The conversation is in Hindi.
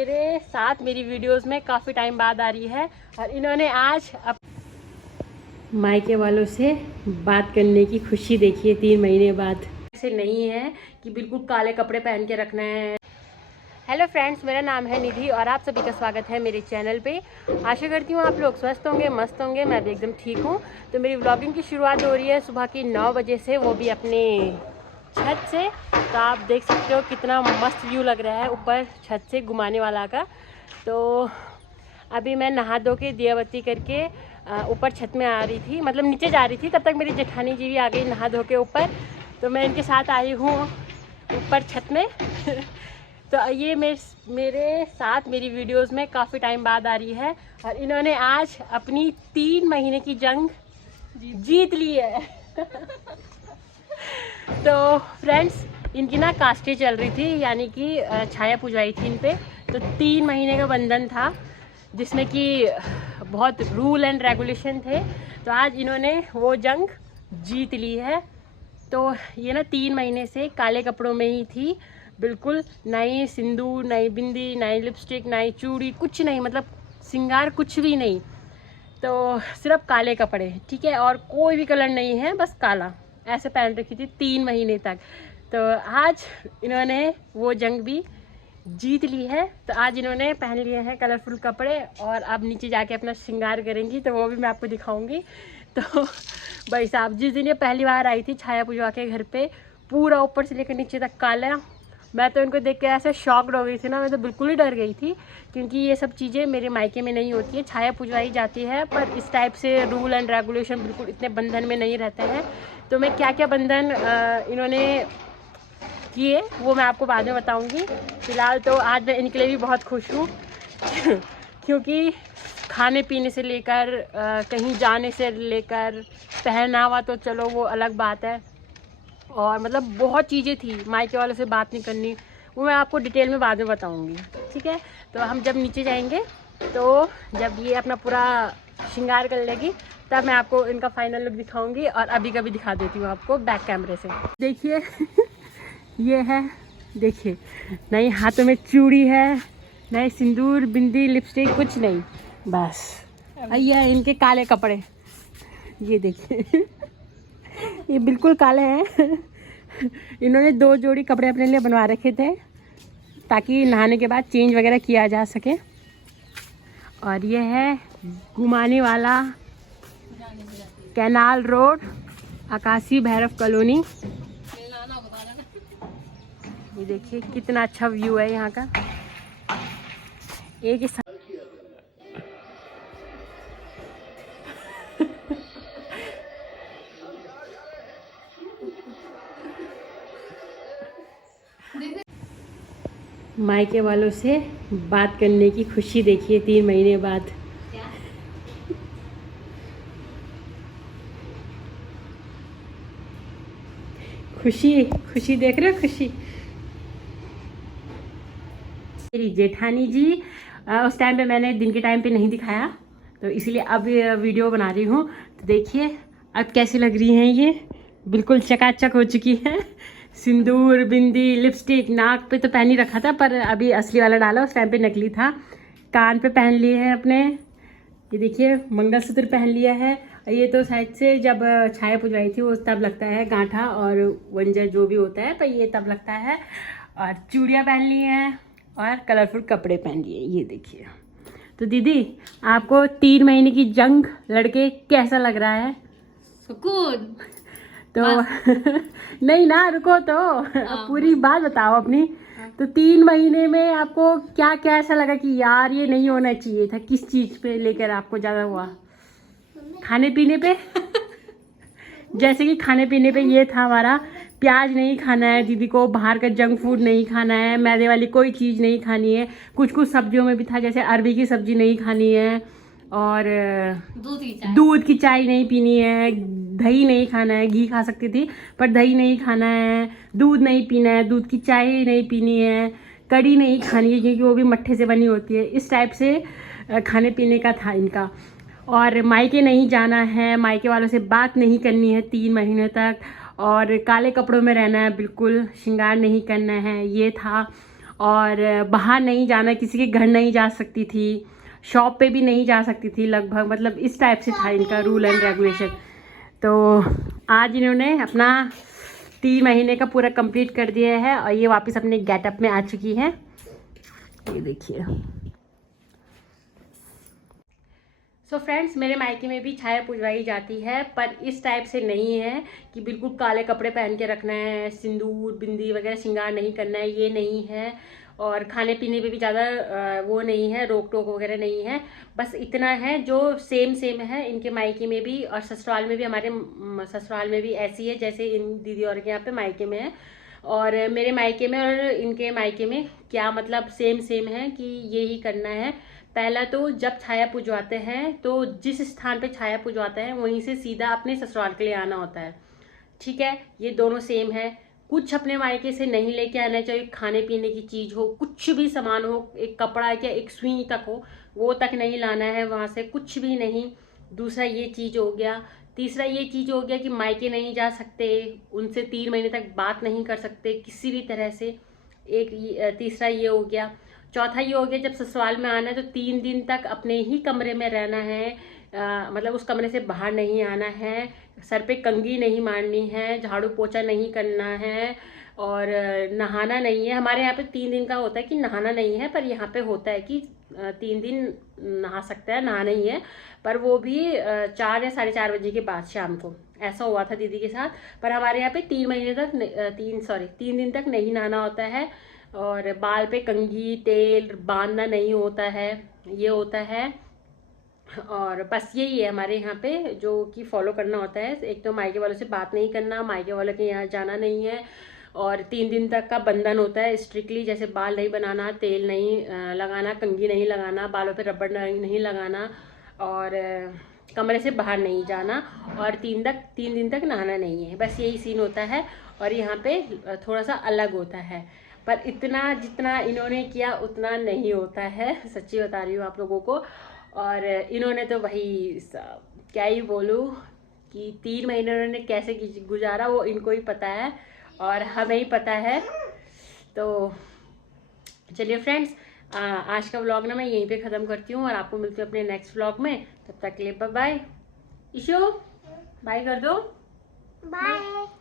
मेरे साथ मेरी वीडियोस में काफ़ी टाइम बाद आ रही है और इन्होंने आज मायके वालों से बात करने की खुशी देखी है 3 महीने बाद। ऐसे नहीं है कि बिल्कुल काले कपड़े पहन के रखना है। हेलो फ्रेंड्स, मेरा नाम है निधि और आप सभी का स्वागत है मेरे चैनल पे। आशा करती हूँ आप लोग स्वस्थ होंगे, मस्त होंगे। मैं भी एकदम ठीक हूँ। तो मेरी व्लॉगिंग की शुरुआत हो रही है सुबह की 9 बजे से, वो भी अपने छत से। तो आप देख सकते हो कितना मस्त व्यू लग रहा है ऊपर छत से घुमाने वाला का। तो अभी मैं नहा धो के दिया बत्ती करके ऊपर छत में आ रही थी, मतलब नीचे जा रही थी। तब तक मेरी जेठानी जी भी आ गई नहा धो के ऊपर। तो मैं इनके साथ आई हूँ ऊपर छत में। तो ये मेरे साथ मेरी वीडियोस में काफ़ी टाइम बाद आ रही है और इन्होंने आज अपनी 3 महीने की जंग जीत ली है। तो फ्रेंड्स, इनकी ना कास्टें चल रही थी, यानी कि छाया पूजाई थी इन पे। तो 3 महीने का बंधन था जिसमें कि बहुत रूल एंड रेगुलेशन थे। तो आज इन्होंने वो जंग जीत ली है। तो ये ना 3 महीने से काले कपड़ों में ही थी, बिल्कुल। नई सिंदूर, नई बिंदी, नई लिपस्टिक, नई चूड़ी, कुछ नहीं, मतलब श्रृंगार कुछ भी नहीं। तो सिर्फ काले कपड़े, ठीक है, और कोई भी कलर नहीं है, बस काला। ऐसे पहन रखी थी 3 महीने तक। तो आज इन्होंने वो जंग भी जीत ली है। तो आज इन्होंने पहन लिए हैं कलरफुल कपड़े और अब नीचे जाके अपना श्रृंगार करेंगी, तो वो भी मैं आपको दिखाऊंगी। तो भाई साहब, जिस दिन ये पहली बार आई थी छाया पूजा के घर पे, पूरा ऊपर से लेकर नीचे तक काला। मैं तो इनको देख के ऐसे शॉक्ड हो गई थी ना, मैं तो बिल्कुल ही डर गई थी, क्योंकि ये सब चीज़ें मेरे मायके में नहीं होती है। छाया पूजवाई जाती है, पर इस टाइप से रूल एंड रेगुलेशन बिल्कुल इतने बंधन में नहीं रहते हैं। तो मैं क्या क्या बंधन इन्होंने किए वो मैं आपको बाद में बताऊंगी। फिलहाल तो आज मैं इनके लिए भी बहुत खुश हूँ। क्योंकि खाने पीने से लेकर कहीं जाने से लेकर पहनावा, तो चलो वो अलग बात है। और मतलब बहुत चीज़ें थी, मायके वालों से बात नहीं करनी, वो मैं आपको डिटेल में बाद में बताऊंगी, ठीक है। तो हम जब नीचे जाएंगे, तो जब ये अपना पूरा श्रृंगार कर लेगी, तब मैं आपको इनका फाइनल लुक दिखाऊंगी। और अभी का भी दिखा देती हूँ आपको बैक कैमरे से। देखिए ये है, देखिए, नई हाथों में चूड़ी है, नए सिंदूर, बिंदी, लिपस्टिक, कुछ नहीं, बस ये है इनके काले कपड़े। ये देखिए ये बिल्कुल काले हैं। इन्होंने 2 जोड़ी कपड़े अपने लिए बनवा रखे थे ताकि नहाने के बाद चेंज वगैरह किया जा सके। और ये है घुमाने वाला कैनाल रोड, आकाशी भैरव कॉलोनी। ये देखिए कितना अच्छा व्यू है यहाँ का। एक मायके वालों से बात करने की खुशी देखिए 3 महीने बाद। खुशी खुशी देख रहे हो, खुशी। मेरी जेठानी जी, उस टाइम पे मैंने दिन के टाइम पे नहीं दिखाया, तो इसलिए अब वीडियो बना रही हूँ। तो देखिए अब कैसी लग रही हैं ये, बिल्कुल चकाचक हो चुकी है। सिंदूर, बिंदी, लिपस्टिक, नाक पे तो पहन ही रखा था, पर अभी असली वाला डाला, उस टाइम पे नकली था। कान पे पहन लिए हैं अपने, ये देखिए मंगलसूत्र पहन लिया है। ये तो साइड से जब छाया पूजवाई थी वो तब लगता है गांठा और वंजर जो भी होता है, पर ये तब लगता है। और चूड़ियाँ पहन ली हैं और कलरफुल कपड़े पहन लिए, ये देखिए। तो दीदी, आपको 3 महीने की जंग लड़के कैसा लग रहा है? सुकून तो नहीं ना, रुको तो, पूरी बात बताओ अपनी। तो 3 महीने में आपको क्या क्या ऐसा लगा कि यार ये नहीं होना चाहिए था? किस चीज पे लेकर आपको ज्यादा हुआ? खाने पीने पे? जैसे कि खाने पीने पे ये था हमारा, प्याज नहीं खाना है दीदी को, बाहर का जंक फूड नहीं खाना है, मैदे वाली कोई चीज़ नहीं खानी है। कुछ कुछ सब्जियों में भी था, जैसे अरबी की सब्जी नहीं खानी है, और दूध की चाय नहीं पीनी है, दही नहीं खाना है। घी खा सकती थी पर दही नहीं खाना है, दूध नहीं पीना है, दूध की चाय नहीं पीनी है, कड़ी नहीं खानी है क्योंकि वो भी मट्ठे से बनी होती है। इस टाइप से खाने पीने का था इनका। और मायके नहीं जाना है, मायके वालों से बात नहीं करनी है 3 महीने तक, और काले कपड़ों में रहना है, बिल्कुल श्रृंगार नहीं करना है, ये था। और बाहर नहीं जाना, किसी के घर नहीं जा सकती थी, शॉप पे भी नहीं जा सकती थी लगभग, मतलब इस टाइप से था इनका रूल एंड रेगुलेशन। तो आज इन्होंने अपना 3 महीने का पूरा कंप्लीट कर दिया है और ये वापस अपने गेटअप में आ चुकी है। ये देखिए। सो फ्रेंड्स, मेरे मायके में भी छाया पुजवाई जाती है, पर इस टाइप से नहीं है कि बिल्कुल काले कपड़े पहन के रखना है, सिंदूर बिंदी वगैरह श्रृंगार नहीं करना है, ये नहीं है। और खाने पीने पे भी ज़्यादा वो नहीं है, रोक टोक वगैरह नहीं है। बस इतना है जो सेम सेम है इनके मायके में भी और ससुराल में भी। हमारे ससुराल में भी ऐसी है जैसे इन दीदी और के यहाँ पे मायके में है। और मेरे मायके में और इनके मायके में क्या मतलब सेम सेम है कि यही करना है। पहला तो जब छाया पुजवाते हैं तो जिस स्थान पे छाया पुजवाते हैं वहीं से सीधा अपने ससुराल के लिए आना होता है। ठीक है, ये दोनों सेम है। कुछ अपने मायके से नहीं लेके आना चाहिए, खाने पीने की चीज हो, कुछ भी सामान हो, एक कपड़ा या एक सुई तक हो, वो तक नहीं लाना है वहां से, कुछ भी नहीं। दूसरा ये चीज हो गया। तीसरा ये चीज हो गया कि मायके नहीं जा सकते, उनसे 3 महीने तक बात नहीं कर सकते किसी भी तरह से। तीसरा ये हो गया। चौथा ये हो गया, जब ससुराल में आना है तो 3 दिन तक अपने ही कमरे में रहना है। मतलब उस कमरे से बाहर नहीं आना है, सर पे कंघी नहीं मारनी है, झाड़ू पोछा नहीं करना है और नहाना नहीं है। हमारे यहाँ पे 3 दिन का होता है कि नहाना नहीं है, पर यहाँ पे होता है कि 3 दिन नहा सकता है, नहाना ही है। पर वो भी 4 या 4:30 बजे के बाद शाम को। ऐसा हुआ था दीदी के साथ। पर हमारे यहाँ पे 3 महीने तक 3 दिन तक नहीं नहाना होता है और बाल पे कंघी तेल बांधना नहीं होता है, ये होता है। और बस यही है हमारे यहाँ पे जो कि फॉलो करना होता है। एक तो मायके वालों से बात नहीं करना, मायके वालों के यहाँ जाना नहीं है और 3 दिन तक का बंधन होता है स्ट्रिक्टली, जैसे बाल नहीं बनाना, तेल नहीं लगाना, कंघी नहीं लगाना, बालों पे रबड़ नहीं लगाना और कमरे से बाहर नहीं जाना और 3 दिन तक नहाना नहीं है। बस यही सीन होता है और यहाँ पे थोड़ा सा अलग होता है। पर इतना जितना इन्होंने किया उतना नहीं होता है, सच्ची बता रही हूँ आप लोगों को। और इन्होंने तो भाई क्या ही बोलूँ कि 3 महीने उन्होंने कैसे गुजारा वो इनको ही पता है और हमें ही पता है। तो चलिए फ्रेंड्स, आज का व्लॉग ना मैं यहीं पे ख़त्म करती हूँ और आपको मिलती हूँ अपने नेक्स्ट व्लॉग में। तब तक के लिए बाय बाय। ईशो बाय कर दो। बाय।